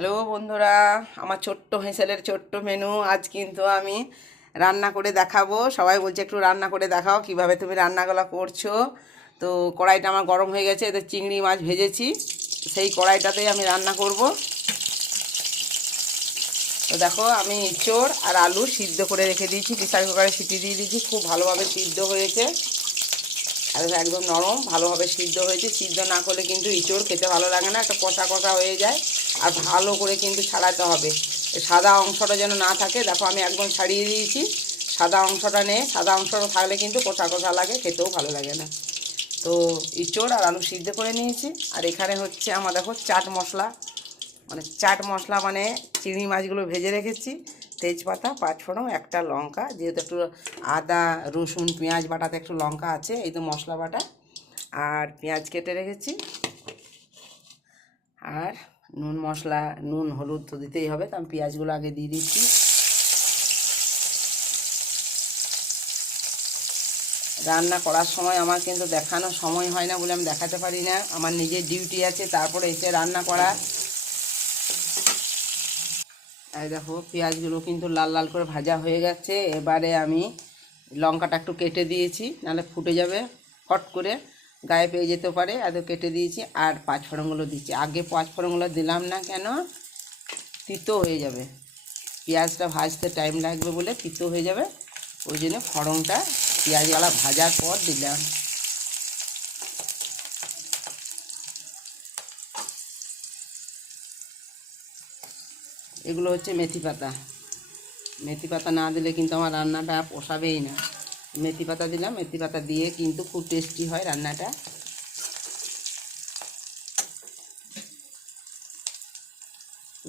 Hello বন্ধুরা, আমার ছোট্ট হেঁসেলের ছোট্ট মেনু আজ কিন্তু আমি রান্না করে দেখাবো। সবাই বলছে একটু রান্না করে দেখাও, কীভাবে তুমি রান্নাগুলো করছ। তো কড়াইটা আমার গরম হয়ে গেছে, এতে চিংড়ি মাছ ভেজেছি। সেই কড়াইটাতেই আমি রান্না করব। তো দেখো, আমি ইঁচড় আর আলু সিদ্ধ করে রেখে দিয়েছি, প্রেসার কুকারে সিটি দিয়ে দিয়েছি, খুব ভালোভাবে সিদ্ধ হয়েছে। আর একদম নরম, ভালোভাবে সিদ্ধ হয়েছে। সিদ্ধ না করলে কিন্তু ইঁচড় খেতে ভালো লাগে না, একটা কষা কষা হয়ে যায়। আর ভালো করে কিন্তু ছাড়াতে হবে। সাদা অংশটা যেন না থাকে, দেখো আমি একদম ছাড়িয়ে দিয়েছি। সাদা অংশটা নেই সাদা অংশটা থাকলে কিন্তু কষা কষা লাগে, খেতেও ভালো লাগে না। তো ইঁচড় আর আলু সিদ্ধ করে নিয়েছি। আর এখানে হচ্ছে আমার দেখো চাট মশলা। মানে চাট মশলা মানে চিংড়ি মাছগুলো ভেজে রেখেছি। তেজপাতা, পাঁচফোড়ন, একটা লঙ্কা, যেহেতু একটু আদা, রসুন, পেঁয়াজ বাটাতে একটু লঙ্কা আছে, এই তো মশলা বাটা। আর পেঁয়াজ কেটে রেখেছি। আর নুন মশলা, নুন, হলুদ তো দিতেই হবে, তো আমি পেঁয়াজগুলো আগে দিয়ে দিচ্ছি। রান্না করার সময় আমার কিন্তু দেখানো সময় হয় না বলে আমি দেখাতে পারি না। আমার নিজের ডিউটি আছে, তারপরে এসে রান্না করা। এই দেখো, পেঁয়াজগুলো কিন্তু লাল লাল করে ভাজা হয়ে গেছে। এবারে আমি লঙ্কাটা একটু কেটে দিয়েছি, নাহলে ফুটে যাবে ফট করে। গায়ে পেয়ে যেতে পারে এত কেটে দিয়েছি আর পাঁচ ফোড়নগুলো দিচ্ছি। আগে পাঁচ ফোড়নগুলো দিলাম না কেন? তিতো হয়ে যাবে। পেঁয়াজটা ভাজতে টাইম লাগবে বলে তিতো হয়ে যাবে। ওই জন্য ফড়ংটা পেঁয়াজওয়ালা ভাজার পর দিলাম। এগুলো হচ্ছে মেথি পাতা মেথি পাতা না দিলে কিন্তু আমার রান্নাটা পোষাবেই না। মেথি পাতা দিলাম, মেথি পাতা দিয়ে কিন্তু খুব টেস্টি হয় রান্নাটা।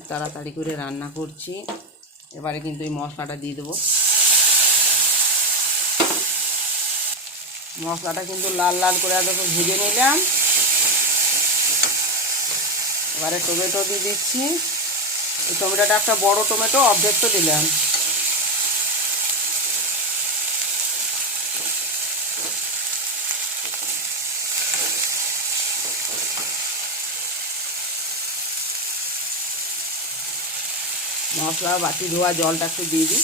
তাড়াতাড়ি করে রান্না করছি। এবারে কিন্তু এই মশলাটা দিয়ে দেবো। মশলাটা কিন্তু লাল লাল করে দেখো ভেজে নিলাম। এবারে টমেটো দিয়ে দিচ্ছি। এই টমেটোটা একটা বড় টমেটো অর্ধেক তো দিলাম। মশলা বাটি ধোয়া, জলটা একটু দিয়ে দিই।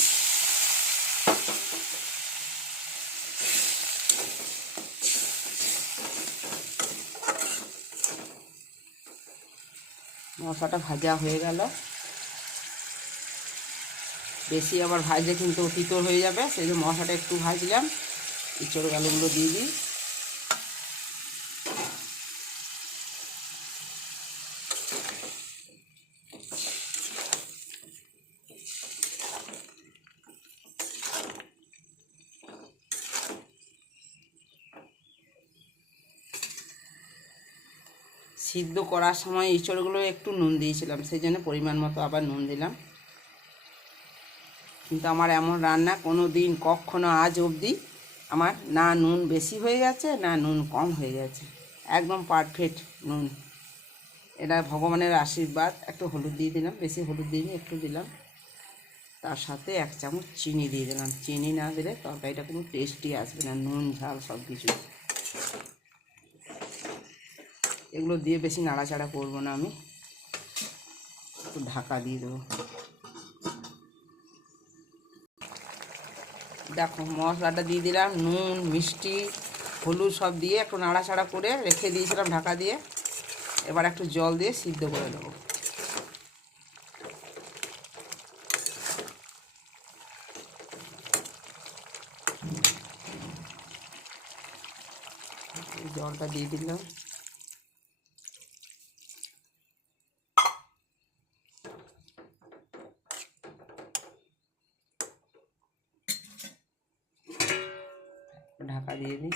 মশলাটা ভাজা হয়ে গেল। বেশি আবার ভাজলে কিন্তু তিতর হয়ে যাবে, সেই জন্য মশলাটা একটু ভাজলাম। ইঁচড় গালুগুলো দিয়ে দিই। সিদ্ধ করার সময় ইঁচড়গুলো একটু নুন দিয়েছিলাম, সেই জন্য পরিমাণ মতো আবার নুন দিলাম। কিন্তু আমার এমন রান্না কোনো দিন কখনো আজ অবধি আমার না নুন বেশি হয়ে গেছে, না নুন কম হয়ে গেছে। একদম পারফেক্ট নুন। এটা ভগবানের আশীর্বাদ, একটু হলুদ দিয়ে দিলাম, বেশি হলুদ দিইনি একটু দিলাম। তার সাথে এক চামচ চিনি দিয়ে দিলাম। চিনি না দিলে তরকারিটা কোনো টেস্টি আসবে না, নুন, ঝাল সব কিছু এগুলো দিয়ে বেশি নাড়াচাড়া করব না আমি। একটু ঢাকা দিয়ে দেবো। দেখো, মশলাটা দিয়ে দিলাম, নুন, মিষ্টি, হলুদ সব দিয়ে একটু নাড়াচাড়া করে রেখে দিয়েছিলাম ঢাকা দিয়ে। এবার একটু জল দিয়ে সিদ্ধ করে দেবো। জলটা দিয়ে দিলাম। ঢাকা দিয়ে দিই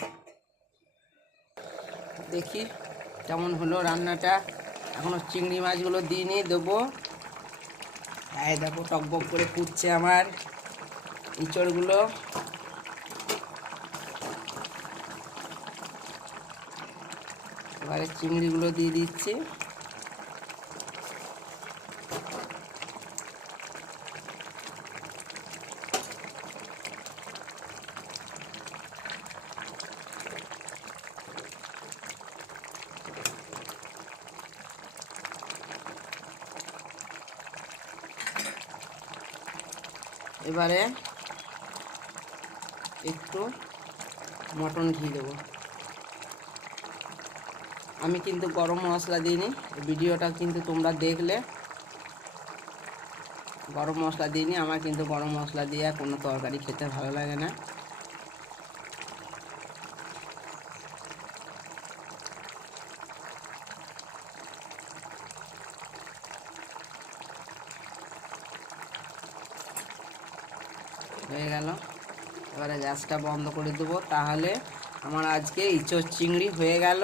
দেখি কেমন হলো রান্নাটা। এখনও চিংড়ি মাছগুলো দিয়ে নিয়ে দেবো এই দেখো টকবক করে ফুটছে আমার ইঁচড়গুলো। এবারে চিংড়িগুলো দিয়ে দিচ্ছি। এবারে একটু মটন ঘি দেবো। আমি কিন্তু গরম মশলা দিইনি, ভিডিওটা কিন্তু তোমরা দেখলে। গরম মশলা দিইনি, আমার কিন্তু গরম মশলা দিয়ে কোনো তরকারি খেতে ভালো লাগে না। হয়ে গেল। এবারে গ্যাসটা বন্ধ করে দেবো। তাহলে আমার আজকে ইঁচড় চিংড়ি হয়ে গেল।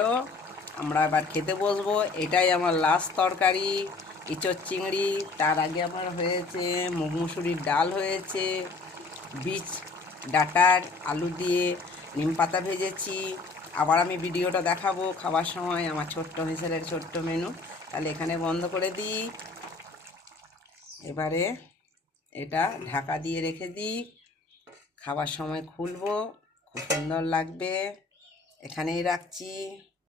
আমরা এবার খেতে বসবো। এটাই আমার লাস্ট তরকারি, ইঁচড় চিংড়ি। তার আগে আমার হয়েছে মুগ মুসুরির ডাল হয়েছে, বীজ, ডাটার আলু দিয়ে নিম পাতা ভেজেছি। আবার আমি ভিডিওটা দেখাবো খাবার সময় আমার ছোট্ট হেসেলের ছোট্ট মেনু তাহলে এখানে বন্ধ করে দিই। এবারে এটা ঢাকা দিয়ে রেখে দিই। খাবার সময় খুলবো খুব সুন্দর লাগবে। এখানেই রাখছি।